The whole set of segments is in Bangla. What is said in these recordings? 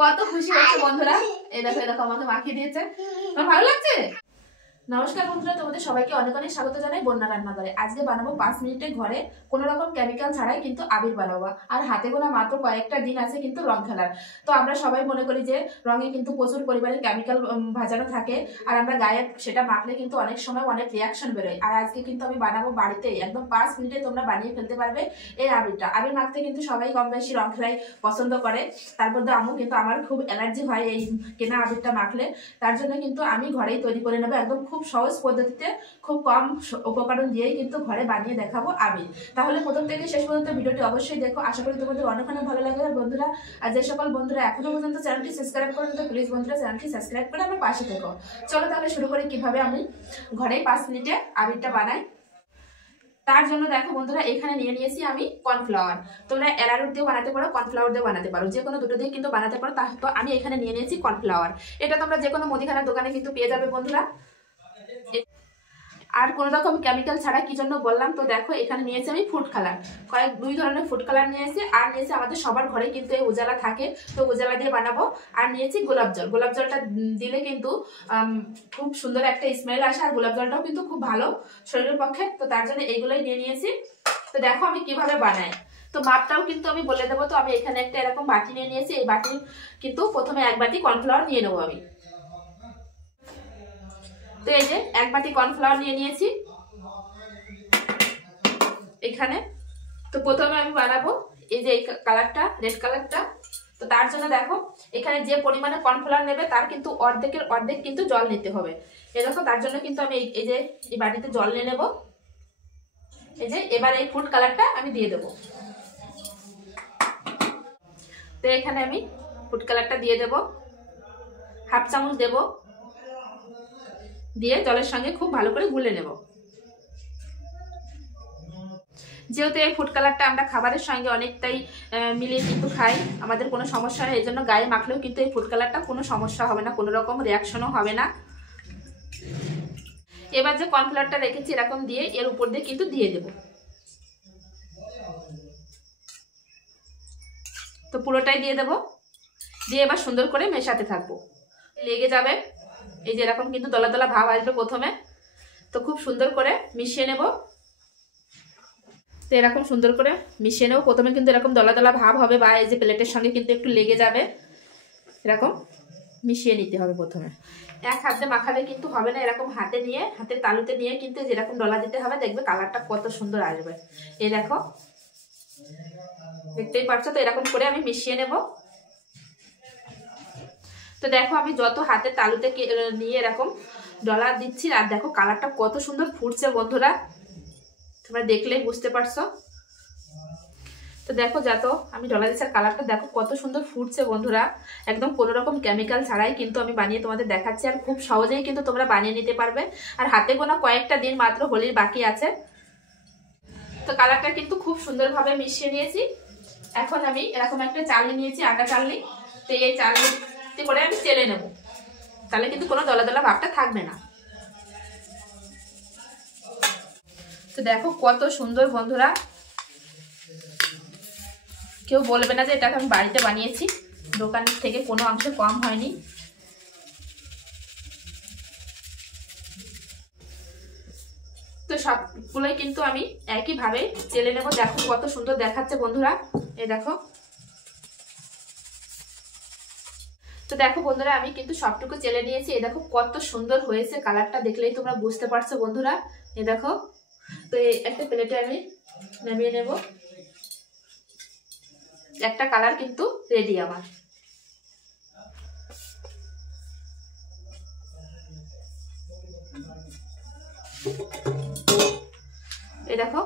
কত খুশি হচ্ছে বন্ধুরা। এই দেখো আমাকে মাখিয়ে দিয়েছে, আমার ভালো লাগছে। নমস্কার বন্ধুরা, তোমাদের সবাইকে অনেক অনেক স্বাগত জানাই বন্যা রান্নাঘরে। আজকে বানাবো 5 মিনিটে ঘরে কোনো রকম কেমিক্যাল ছাড়াই কিন্তু আবির বানাবো। আর হাতে গোনা মাত্র কয়েকটা দিন আছে কিন্তু রং খেলার। তো আমরা সবাই মনে করি যে রঙে কিন্তু প্রচুর পরিমাণে কেমিক্যাল ভাজানো থাকে, আর আমরা গায়ে সেটা মাখলে কিন্তু অনেক সময় অনেক রিয়াকশন বেরোয়। আর আজকে কিন্তু আমি বানাবো বাড়িতে, একদম 5 মিনিটে তোমরা বানিয়ে ফেলতে পারবে এই আবিরটা। আবির মাখতে কিন্তু সবাই কম বেশি রং খেলাই পছন্দ করে, তার মধ্যে আমিও কিন্তু আমার খুব অ্যালার্জি হয় এই কেনা আবিরটা মাখলে। তার জন্য কিন্তু আমি ঘরেই তৈরি করে নেবো, একদম খুব সহজ পদ্ধতিতে, খুব কম উপকরণ দিয়েই কিন্তু ঘরে বানিয়ে দেখাবো আবির। তাহলে প্রথম থেকে শেষ পর্যন্ত ভিডিওটি অবশ্যই দেখো, আশা করি তোমাদের অনেক অনেক ভালো লাগবে বন্ধুরা। আর যে সকল বন্ধুরা এখনো পর্যন্ত চ্যানেলটি সাবস্ক্রাইব করেন তো প্লিজ বন্ধুরা চ্যানেলটি সাবস্ক্রাইব করে আমার পাশে থেকো। চলো তাহলে শুরু করি কিভাবে আমি ঘরেই 5 মিনিটে আবিরটা বানাই। তার জন্য দেখো বন্ধুরা, এখানে নিয়ে নিয়েছি আমি কর্নফ্লাওয়ার। তোমরা অ্যারারুট দিয়ে বানাতে পারো, কর্নফ্লাওয়ার দিয়ে বানাতে পারো, যে কোনো দুটো দিয়ে কিন্তু বানাতে পারো। তো আমি এখানে নিয়ে নিয়েছি কর্নফ্লাওয়ার। এটা তোমরা যে কোনো মুদিখানার দোকানে কিন্তু পেয়ে যাবে বন্ধুরা। আর কোন রকম কেমিক্যাল ছাড়া কি জন্য বললাম, তো দেখো এখানে নিয়েছি আমি ফুড কালার, দুই ধরনের ফুড কালার নিয়েছি। আর নিয়েছি আমাদের সবার ঘরে কিন্তু এই উজালা থাকে, তো উজালা দিয়ে বানাবো। আর নিয়েছি গোলাপ জল, গোলাপ জলটা দিলে কিন্তু খুব সুন্দর একটা স্মেল আসে, আর গোলাপ জলটাও কিন্তু খুব ভালো শরীরের পক্ষে। তো তার জন্য এইগুলোই নিয়ে নিয়েছি। তো দেখো আমি কিভাবে বানাই, তো মাপটাও কিন্তু আমি বলে দেবো। তো আমি এখানে একটা এরকম বাটি নিয়ে নিয়েছি, এই বাটি কিন্তু প্রথমে 1 বাটি কর্নফ্লাওয়ার নিয়ে নেবো আমি। তো এই যে 1 বাটি কর্নফ্লাওয়ার নিয়ে নিয়েছি এখানে। তো প্রথমে আমি বানাবো এই যে এই কালারটা, রেড কালারটা। তো তার জন্য দেখো এখানে যে পরিমাণে কর্নফ্লাওয়ার নেবে তার কিন্তু অর্ধেকের অর্ধেক কিন্তু জল নিতে হবে। এই দেখো তার জন্য কিন্তু আমি এই যে এই বাটিতে জল নিয়ে নেব। এই যে এবার এই ফুড কালারটা আমি দিয়ে দেবো। তো এখানে আমি ফুড কালারটা দিয়ে দেব, 1/2 চামচ দেব, দিয়ে জলের সঙ্গে খুব ভালো করে গুলে নেব। যেহেতু এই ফুড কালারটা আমরা খাবারের সঙ্গে অনেকটাই মিলিয়ে কিন্তু খাই, আমাদের কোনো সমস্যা হয়, এই জন্য গায়ে মাখলেও কিন্তু এই ফুড কালারটা কোনো সমস্যা হবে না, কোনো রকম রিয়াকশনও হবে না। এবার যে কর্নফ্লাওয়ারটা রেখেছি এরকম দিয়ে এর উপর দিয়ে কিন্তু দিয়ে দেব। তো পুরোটাই দিয়ে দেব, দিয়ে এবার সুন্দর করে মেশাতে থাকবো। লেগে যাবে, এই যে এরকম কিন্তু দলা দলা ভাব আসবে প্রথমে। তো খুব সুন্দর করে মিশিয়ে নেব। তো এরকম সুন্দর করে মিশিয়ে নেব। প্রথমে কিন্তু এরকম দলা দলা ভাব হবে, বা এই যে প্লেটের সঙ্গে কিন্তু একটু লেগে যাবে, এরকম মিশিয়ে নিতে হবে। প্রথমে এক হাতে মাখালে কিন্তু হবে না, এরকম হাতে নিয়ে, হাতের তালুতে নিয়ে কিন্তু যেরকম ডলা দিতে হবে, দেখবে কালারটা কত সুন্দর আসবে। এই দেখো দেখতেই পাচ্ছ। তো এরকম করে আমি মিশিয়ে নেব। তো দেখো আমি যত হাতের তালুতে নিয়ে এরকম ডলা দিচ্ছি, আর দেখো কালারটা কত সুন্দর ফুটছে বন্ধুরা, তোমরা দেখলেই বুঝতে পারছো। তো দেখো যত আমি ডলা দিচ্ছি আর কালারটা দেখো কত সুন্দর ফুটছে বন্ধুরা, একদম কোনো রকম কেমিক্যাল ছাড়াই কিন্তু আমি বানিয়ে তোমাদের দেখাচ্ছি। আর খুব সহজেই কিন্তু তোমরা বানিয়ে নিতে পারবে। আর হাতে গোনা কয়েকটা দিন মাত্র হোলির বাকি আছে। তো কালারটা কিন্তু খুব সুন্দরভাবে মিশিয়ে নিয়েছি। এখন আমি এরকম একটা চালনি নিয়েছি, আটা চালনি। তো এই চালনিতে করে আমি চেলে নেব, তাহলে কিন্তু কোনো দলা দলা ভাবটা থাকবে না। তো দেখো কত সুন্দর বন্ধুরা, কেউ বলবে না যে এটা আমি বাড়িতে বানিয়েছি, দোকানের থেকে কোনো অংশে কম হয়নি। তো সবগুলোই কিন্তু আমি একইভাবে চেলে নেব। দেখো কত সুন্দর দেখাচ্ছে বন্ধুরা, এই দেখো। তো দেখো বন্ধুরা আমি কিন্তু সবটুকু চেলে নিয়েছি। এই দেখো কত সুন্দর হয়েছে, কালারটা দেখলেই তোমরা বুঝতে পারছো বন্ধুরা। এই দেখো। তো এই একটা প্লেটে আমি নামিয়ে নেব। একটা কালার কিন্তু রেডি আমার। এই দেখো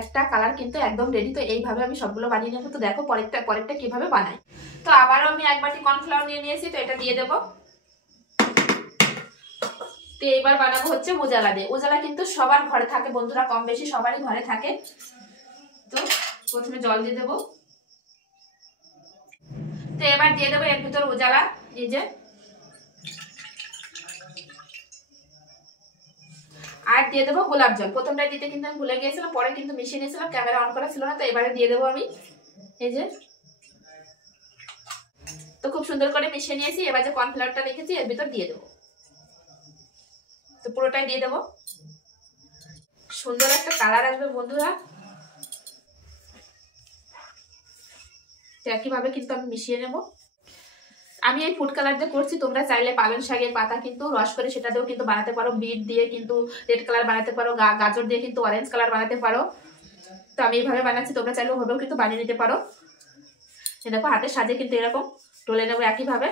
একটা কালার কিন্তু একদম রেডি। তো এইভাবে আমি সবগুলো বানিয়ে নেবো। তো দেখো পরেরটা কিভাবে বানাই। তো আবারও আমি 1 বাটি কর্নফ্লাওয়ার নিয়ে নিয়েছি, তো এটা দিয়ে দেবো। তো এইবার বানাবো হচ্ছে উজালা দিয়ে। উজালা কিন্তু সবার ঘরে থাকে বন্ধুরা, কম বেশি সবারই ঘরে থাকে। তো প্রথমে জল দিয়ে দেবো। তো এবার দিয়ে দেবো এর ভিতর উজালা, এই যে। আর দিয়ে দেবো গোলাপ জল। প্রথমটা দিতে কিন্তু আমি ভুলে গিয়েছিলাম, পরে কিন্তু মিশিয়ে নিয়েছিলাম, ক্যামেরা অন করা ছিল না। তো এবারে দিয়ে দেবো আমি এই যে তো খুব সুন্দর করে মিশিয়ে নিয়েছি। এবার যে কর্নফ্লাওয়ারটা রেখেছি এর ভিতর দিয়ে দেবো। তো পুরোটাই দিয়ে দেবো। সুন্দর একটা কালার আসবে বন্ধুরা। একইভাবে কিন্তু আমি মিশিয়ে নেব। আমি এই ফুড কালার দিয়ে করছি, তোমরা চাইলে পালং শাকের পাতা কিন্তু রস করে সেটা দিয়েও কিন্তু বানাতে পারো, বিট দিয়ে কিন্তু রেড কালার বানাতে পারো, গাজর দিয়ে কিন্তু অরেঞ্জ কালার বানাতে পারো। তো আমি এইভাবে বানাচ্ছি, তোমরা চাইলে ওভাবেও কিন্তু বানিয়ে নিতে পারো। দেখো হাতের সাজে কিন্তু এরকম টলে নেবো একইভাবে।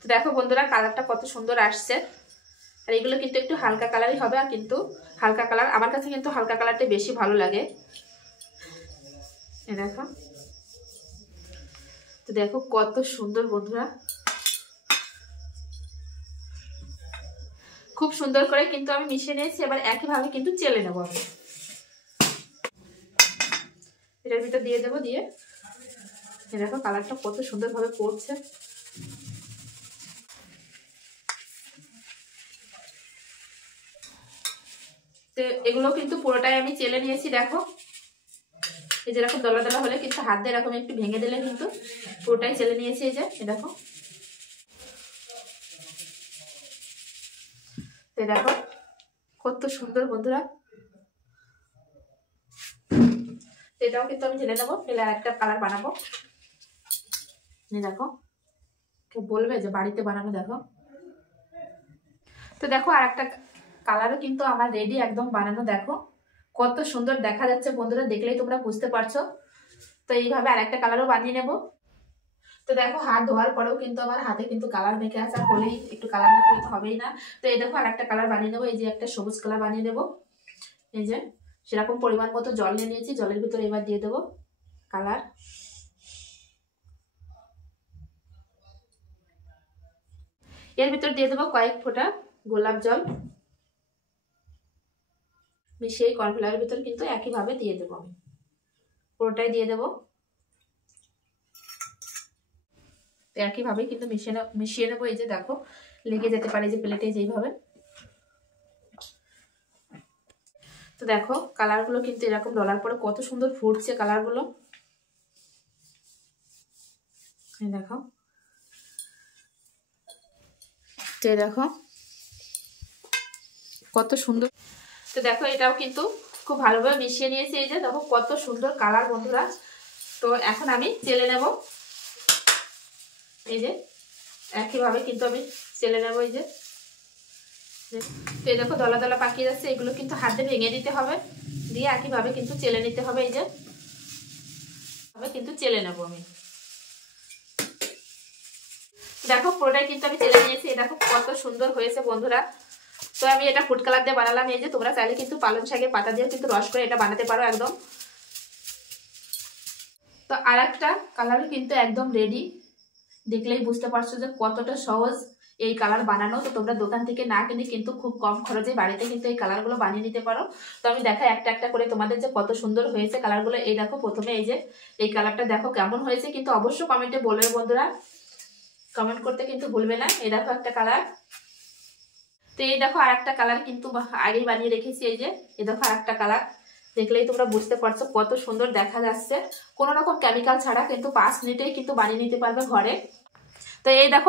তো দেখো বন্ধুরা কালারটা কত সুন্দর আসছে। আর এগুলো কিন্তু একটু হালকা কালারই হবে, আর কিন্তু হালকা কালার আমার কাছে কিন্তু হালকা কালারটা বেশি ভালো লাগে। দেখো, তো দেখো কত সুন্দর বন্ধুরা, খুব সুন্দর করে কিন্তু আমি মিশিয়ে নিয়েছি। এবার একইভাবে কিন্তু চেলে নেবো আমি। এটার ভিতর দিয়ে দেবো, দিয়ে দেখো কালারটা কত সুন্দর ভাবে পড়ছে। তো এগুলো কিন্তু পুরোটাই আমি চেলে নিয়েছি। দেখো এই যে এরকম দলা দলা হলে কিন্তু হাত দিয়ে এরকম একটু ভেঙে দিলে কিন্তু পুরোটাই চেলে নিয়েছি। এই যে দেখো, তো দেখো কত সুন্দর বন্ধুরা। এটাও কিন্তু আমি ঢেলে নেবো, ঢেলে আরেকটা কালার বানাবো। দেখো কেউ বলবে যে বাড়িতে বানানো। দেখো, তো দেখো আরেকটা কালারও কিন্তু আমার রেডি একদম বানানো। দেখো কত সুন্দর দেখা যাচ্ছে বন্ধুরা, দেখলেই তোমরা বুঝতে পারছো। তো এইভাবে আরেকটা কালারও বানিয়ে নেব। তো দেখো হাত ধোয়ার পরেও কিন্তু আমার হাতে কিন্তু কালার মেখে আছে, আর হলেই একটু কালার না হলে তো হবেই না। তো এই দেখো আরেকটা কালার বানিয়ে নেবো। এই যে একটা সবুজ কালার বানিয়ে নেবো। এই যে সেরকম পরিমাণ মতো জল নিয়ে নিয়েছি, জলের ভিতরে এবার দিয়ে দেবো কালার। এর ভিতর দিয়ে দেবো কয়েক ফোঁটা গোলাপ জল মিশিয়ে কর্নফ্লাওয়ারের ভিতর কিন্তু একইভাবে দিয়ে দেবো আমি, পুরোটাই দিয়ে দেবো। একইভাবে কিন্তু মিশিয়ে নেবো। এই যে দেখো লেগে যেতে পারে যে প্লেটে যেইভাবে। তো দেখো কালারগুলো কিন্তু এরকম ডলার পরে কত সুন্দর ফুটছে কালারগুলো। দেখো, তো দেখো কত সুন্দর। তো দেখো এটাও কিন্তু খুব ভালোভাবে মিশিয়ে নিয়েছি। এই যে দেখো কত সুন্দর কালার বন্ধুরা। তো এখন আমি চেলে নেব। এই যে একইভাবে কিন্তু আমি চেলে নেব। এই যে তো এই দেখো দলা দলা পাকিয়ে যাচ্ছে, এগুলো কিন্তু হাতে ভেঙে দিতে হবে, দিয়ে একইভাবে কিন্তু চেলে নিতে হবে। এই যে কিন্তু চেলে নেব আমি। দেখো পুরোটাই কিন্তু আমি চেলে নিয়েছি। দেখো কত সুন্দর হয়েছে বন্ধুরা। তো আমি এটা ফুড কালার দিয়ে বানালাম। এই যে তোমরা চাইলে কিন্তু পালং শাকের পাতা দিয়েও কিন্তু রস করে এটা বানাতে পারো একদম। তো আর একটা কালার কিন্তু একদম রেডি, দেখলেই বুঝতে পারছো যে কতটা সহজ এই কালার বানানো। তো তোমরা দোকান থেকে না কিনে কিন্তু খুব কম খরচে বাড়িতে কিন্তু এই কালারগুলো বানিয়ে নিতে পারো। তো আমি দেখাই একটা একটা করে তোমাদের যে কত সুন্দর হয়েছে কালারগুলো। এই দেখো প্রথমে এই যে এই কালারটা দেখো কেমন হয়েছে, কিন্তু অবশ্যই কমেন্টে বলবে বন্ধুরা, কমেন্ট করতে কিন্তু ভুলবে না। এই দেখো একটা কালার। তো এই দেখো আর একটা কালার কিন্তু আগেই বানিয়ে রেখেছি। এই যে এই দেখো আর একটা কালার, দেখলেই তোমরা বুঝতে পারছো কত সুন্দর দেখা যাচ্ছে। কোনো রকম কেমিক্যাল ছাড়া কিন্তু 5 মিনিটেই কিন্তু বানিয়ে নিতে পারবে ঘরে। তো এই দেখো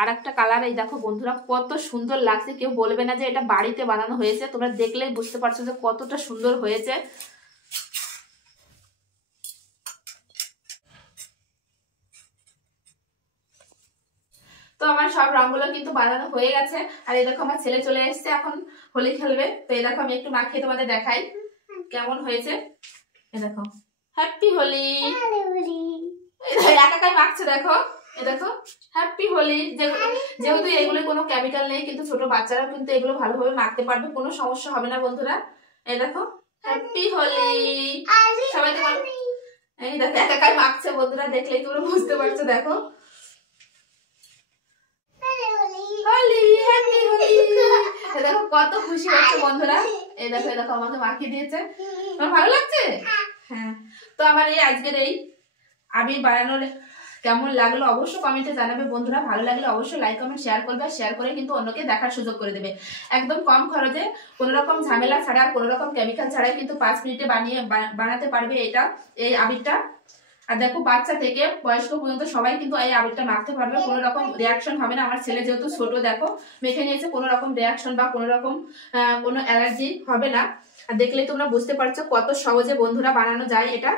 আর একটা কালার। এই দেখো বন্ধুরা কত সুন্দর লাগছে, কেউ বলবে না যে এটা বাড়িতে বানানো হয়েছে। তোমরা দেখলেই বুঝতে পারছো যে কতটা সুন্দর হয়েছে। তো আমার সব রঙগুলো কিন্তু বানানো হয়ে গেছে। আর এই দেখো আমার ছেলে চলে এসেছে, এখন হোলি খেলবে। তো এই দেখো আমি একটু মাখিয়ে তোমাদের দেখাই কেমন হয়েছে। এই দেখো হ্যাপি হোলি, একাই মাখছে। দেখো এই দেখো হ্যাপি হোলি। যেহেতু এগুলো কোনো কেমিক্যাল নেই, কিন্তু ছোট বাচ্চারাও কিন্তু এগুলো ভালোভাবে মাখতে পারবে, কোনো সমস্যা হবে না বন্ধুরা। এই দেখো হ্যাপি হোলি সবাইকে বলো। এই দেখো একাই মাখছে বন্ধুরা, দেখলেই তোমরা বুঝতে পারছো। দেখো দেখো কত খুশি হচ্ছে বন্ধুরা। এই দেখো এই দেখো আমাকে মাখিয়ে দিয়েছে। তোমার ভালো লাগছে? হ্যাঁ। তো আমার এই আজকের এই আবির বানানোর কেমন লাগলো অবশ্যই কমেন্টে জানাবে বন্ধুরা। ভালো লাগলে অবশ্যই লাইক কমেন্ট শেয়ার করবে, আর শেয়ার করে কিন্তু অন্যকে দেখার সুযোগ করে দেবে। একদম কম খরচে, কোনো রকম ঝামেলা ছাড়া, কোনো রকম কেমিক্যাল ছাড়াই কিন্তু 5 মিনিটে বানাতে পারবে এটা, এই আবিরটা। আর দেখো বাচ্চা থেকে বয়স্ক পর্যন্ত সবাই কিন্তু এই আবিরটা মাখতে পারবে, কোনো রকম রিয়াকশন হবে না। আমার ছেলে যেহেতু ছোট, দেখো মেখে নিয়েছে, কোনো রকম রিয়াকশন বা কোনো রকম কোনো অ্যালার্জি হবে না। আর দেখলেই তোমরা বুঝতে পারছো কত সহজে বন্ধুরা বানানো যায় এটা।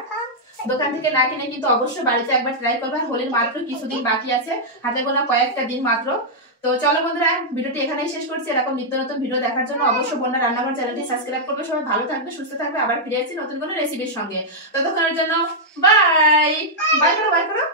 দোকান থেকে না কিনে কিন্তু অবশ্যই বাড়িতে একবার ট্রাই করবে। হোলির মাত্র কিছুদিন বাকি আছে, হাতে গোনা কয়েকটা দিন মাত্র। তো চলো বন্ধুরা, ভিডিওটি এখানেই শেষ করছি। এরকম নিত্য নতুন ভিডিও দেখার জন্য অবশ্যই বন্যা রান্নাঘর চ্যানেলটি সাবস্ক্রাইব করবে। সবাই ভালো থাকবে, সুস্থ থাকবে, আবার ফিরে আসছি নতুন কোনো রেসিপির সঙ্গে। ততক্ষণের জন্য বাই বাই করো, বাই করো।